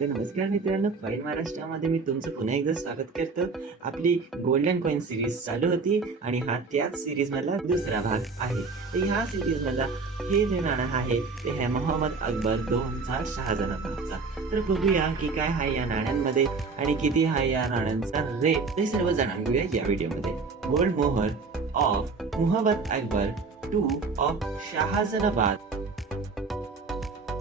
तर नमस्कार मित्रांनो. कॉईन महाराष्ट्रामध्ये मी तुमचं पुन्हा एकदा स्वागत करतो. आपली गोल्डन कॉईन सिरीज चालू होती आणि हा त्याच सिरीज मधला दुसरा भाग आहे. तर ह्या सिरीज मधला हे जे नाणं आहे ते आहे मोहम्मद अकबर दोनचा शहाजहानाबादचा तर बघूया की काय आहे या नाण्यांमध्ये आणि किती आहे या नाण्यांचा रेट ते सर्व जाणून घेऊया या व्हिडिओमध्ये. Gold mohur of Mohammad Akbar two of Shahjahanabad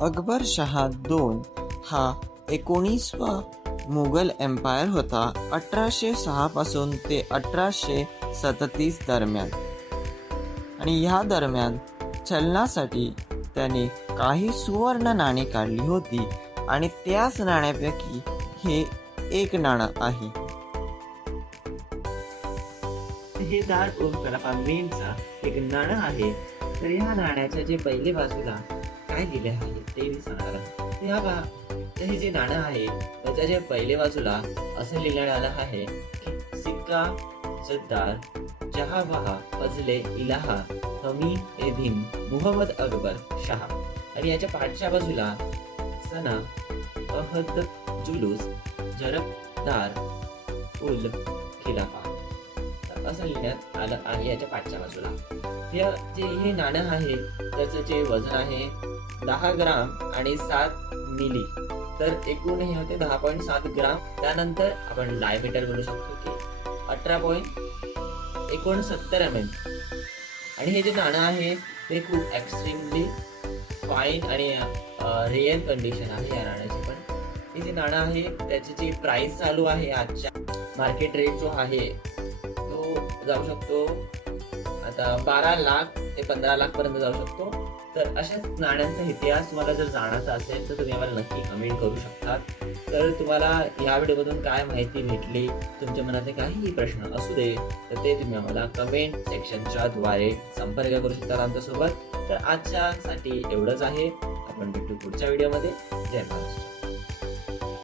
Akbar Shah दोन हा एकोणीसवा मुघल एम्पायर होता अठराशे सहापासून ते अठराशे सदतीस दरम्यान. आणि ह्या दरम्यान चलनासाठी त्याने काही सुवर्ण नाणी काढली होती आणि त्याच नाण्यापैकी हे एक नाणं आहे. हे दार उर्फ कलापा एक नाणं आहे. तर या नाण्याच्या जे पहिले बाजूला काय लिहिले आहे ते मी सांगणार आहे. ह्या बा हे जे नाणं आहे त्याच्या जे पहिले बाजूला असं लिहिण्यात आलं आहे सिक्का सद्दार जहाबहा फजले इलाहा हमी ए दिन मुहम्मद अकबर शहा. आणि याच्या पाठच्या बाजूला सना अहद जुलूस जरबदार उल खिलाफा. असं लिहिण्यात आलं आहे याच्या पाठच्या बाजूला. हे जे हे नाणं आहे त्याचं जे वजन आहे दहा ग्राम आणि सात मिली. तर एकूण हे होते दहा पॉईंट सात ग्राम. त्यानंतर आपण डायमीटर म्हणू शकतो की अठरा पॉईंट एकोणसत्तर एम एम आणि हे जे नाणं आहे ते खूप एक्स्ट्रीमली फाईन आणि रेअर कंडिशन आहे या नाण्याची पण. हे जे नाणं आहे त्याची जी प्राइस चालू आहे आजच्या मार्केट रेट जो आहे तो जाऊ शकतो बारा लाख ते पंधरा लाख पर्यंत जाऊ शकतो. तर अशाच नाण्यांचा इतिहास तुम्हाला जर जाणायचा असेल तर तुम्ही आम्हाला नक्की कमेंट करू शकतात. तर तुम्हाला या व्हिडिओमधून काय माहिती भेटली तुमच्या मनातले काहीही प्रश्न असू दे तर ते तुम्ही आम्हाला कमेंट सेक्शनच्या द्वारे संपर्क करू शकता आमच्यासोबत. तर आजच्यासाठी एवढंच आहे. आपण भेटू पुढच्या व्हिडिओमध्ये. जय महाराष्ट्र.